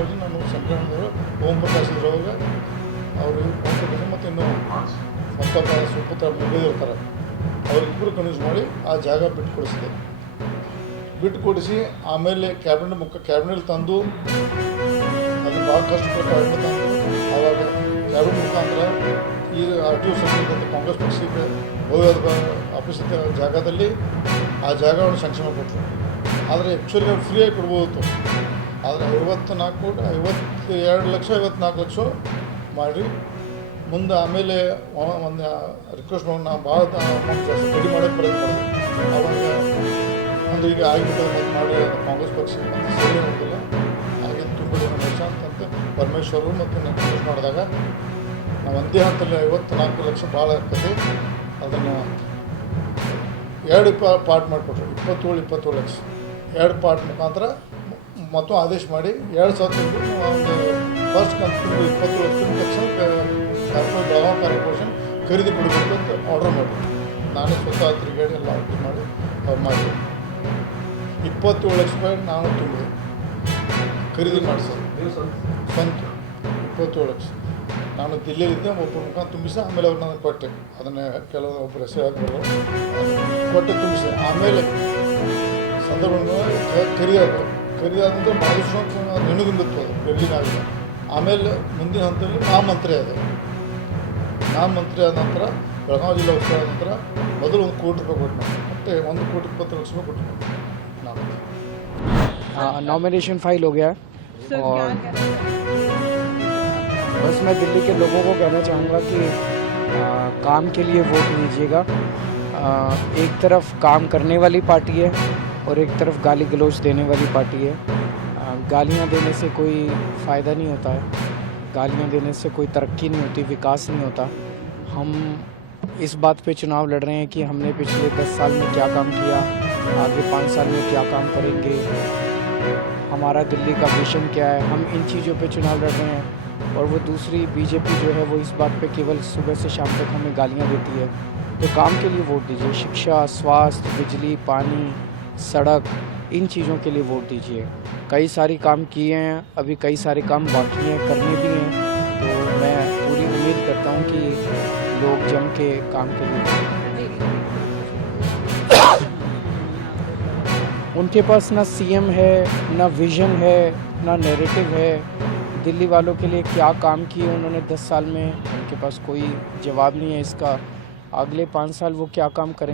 ಬಾಜು ನಾನು ಸಂಕ್ರಮಣದವರು ಓಂ ಪ್ರಕಾಶ್ ಇದ್ರೊಳಗ ಅವರು ಓಂ ಪ್ರಕಾಶ್ ಮತ್ತು ಇನ್ನೂ ಮತ್ತೊಬ್ಬ ಸುಪುತ್ರ ಮುಗಿದಿರ್ತಾರೆ ಅವರಿಬ್ಬರು ಕನ್ವಿನ್ಸ್ ಮಾಡಿ ಆ ಜಾಗ ಬಿಟ್ಟುಕೊಡಿಸಿದೆ. ಬಿಟ್ಟುಕೊಡಿಸಿ ಆಮೇಲೆ ಕ್ಯಾಬಿನೆಟ್ ತಂದು ಅದು ಭಾಳ ಕಷ್ಟಪಟ್ಟು ಕ್ಯಾಬಿನೆಟ್ ತಂದು ಆವಾಗ ಕ್ಯಾಬಿನೆಟ್ ಮುಖಾಂತರ ಈಗ RTO ಸಂಸ್ಥೆ ಕಾಂಗ್ರೆಸ್ ಪಕ್ಷಕ್ಕೆ ಭವ್ಯದ ಆಫೀಸ್ ಜಾಗದಲ್ಲಿ ಆ ಜಾಗವನ್ನು ಸ್ಯಾಂಕ್ಷನ್ ಕೊಟ್ಟರು. ಆದರೆ ಆ್ಯಕ್ಚುಲಿ ಅವ್ರು ಫ್ರೀಯಾಗಿ ಕೊಡ್ಬೋದಿತ್ತು. ಆದರೆ 52 ಲಕ್ಷ 54 ಲಕ್ಷ ಮಾಡಿ ಮುಂದೆ ಆಮೇಲೆ ಒಂದು ರಿಕ್ವೆಸ್ಟ್ ಮಾಡಿ ನಾವು ಭಾಳ ಅಮೌಂಟ್ ಜಾಸ್ತಿ ಕಡಿಮೆ ಮಾಡೋಕ್ಕೆ ಪ್ರಯತ್ನ ಮಾಡಿದೆ. ಆವಾಗ ಒಂದು ಈಗ ಆಗಿಬಿಟ್ಟರೆ ಮತ್ತು ಮಾಡಿ ಕಾಂಗ್ರೆಸ್ ಪಕ್ಷಕ್ಕೆ ಮತ್ತು ಸರಿ ಹೋಗಿಲ್ಲ ಹಾಗೆ ತುಂಬ ಜನ ವರ್ಷ ಅಂತಂತೆ ಪರಮೇಶ್ವರು ಮತ್ತು ನಾನು ರಿಕ್ವೆಸ್ಟ್ ಮಾಡಿದಾಗ ನಾವು ಒಂದೇ ಹಂತಲ್ಲಿ 54 ಲಕ್ಷ ಭಾಳ ಆಗ್ತದೆ. ಅದನ್ನು 2 ಪಾರ್ಟ್ ಮಾಡಿಕೊಟ್ರು, 27 ಲಕ್ಷ 2 ಪಾರ್ಟ್ ಮುಖಾಂತರ ಮತ್ತು ಆದೇಶ ಮಾಡಿ 2000 ಒಂದು ಫಸ್ಟ್ ಕಂತು 27 ಲಕ್ಷ ಬೆಳಗಾವಿ ಕಾರ್ಪೊರೇಷನ್ ಖರೀದಿ ಕೊಡಬೇಕು ಅಂತ ಆರ್ಡರ್ ಮಾಡಿ ನಾನೇ ಸ್ವತಃ ತಿರುಗಾಡಿ ಎಲ್ಲ ಆರ್ಡರ್ ಮಾಡಿ ಅವ್ರು ಮಾಡಿದೆ. 27 ಲಕ್ಷ ರೂಪಾಯಿ ನಾನು ತುಂಬಿದೆ ಖರೀದಿ ಮಾಡಿಸೋದು ಸ್ವಂತ 27 ಲಕ್ಷ. ನಾನು ದಿಲ್ಲಿಯಲ್ಲಿದ್ದೆ, ಒಬ್ಬರ ಮುಖಾಂತರ ತುಂಬಿಸಿ ಆಮೇಲೆ ಅವ್ರು ನನಗೆ ಕೊಟ್ಟೆ. ಅದನ್ನು ಕೆಲವು ಒಬ್ಬರು ಹೆಸರು ಹಾಕಿದ್ರು ಕೊಟ್ಟೆ ತುಂಬಿಸಿ. ಆಮೇಲೆ ಸಂದರ್ಭ ಖರೀದಾದಂದ್ರೆ ಮಹಾರಾಷ್ಟ್ರ ನೆನಗುಂಬಿತ್ತು, ಅದು ಬಿಲ್ಡಿಂಗ್ ಆಗಿದೆ. ಆಮೇಲೆ ಮುಂದಿನ ಹಂತದಲ್ಲಿ ಮಹಾಮಂತ್ರಿ ಆದ ನಂತರ ಬೆಳಗಾವಿ ಜಿಲ್ಲಾ ಉತ್ಸವ ಆದ ನಂತರ ಮೊದಲು 1 ಕೋಟಿ ರೂಪಾಯಿ ಕೊಟ್ಟು ನಾನು ಮತ್ತೆ 1,20,20 ಲಕ್ಷ ರೂಪಾಯಿ ಕೊಟ್ಟು ನಾನು नॉमिनेशन फाइल हो गया और बस मैं दिल्ली के लोगों को कहना चाहूँगा कि काम के लिए वोट दीजिएगा। एक तरफ काम करने वाली पार्टी है और एक तरफ गाली गलौज देने वाली पार्टी है। गालियाँ देने से कोई फ़ायदा नहीं होता है, गालियाँ देने से कोई तरक्की नहीं होती, विकास नहीं होता। हम इस बात पे चुनाव लड़ रहे हैं कि हमने पिछले 10 साल में क्या काम किया, आगे 5 साल में क्या काम करेंगे, हमारा दिल्ली का विजन क्या है। हम इन चीज़ों पे चुनाव लड़ रहे हैं। और वो दूसरी बीजेपी जो है वो इस बात पे केवल सुबह से शाम तक हमें गालियाँ देती है। तो काम के लिए वोट दीजिए, शिक्षा, स्वास्थ्य, बिजली, पानी, सड़क, इन चीज़ों के लिए वोट दीजिए। कई सारी काम किए हैं, अभी कई सारे काम बाकी हैं, करने भी हैं। तो मैं पूरी उम्मीद करता हूँ कि लोग जम के काम के लिए उनके पास ना सीएम है, ना विज़न है, ना नैरेटिव है। दिल्ली वालों के लिए क्या काम किए उन्होंने 10 साल में, उनके पास कोई जवाब नहीं है इसका। अगले 5 साल वो क्या काम करें।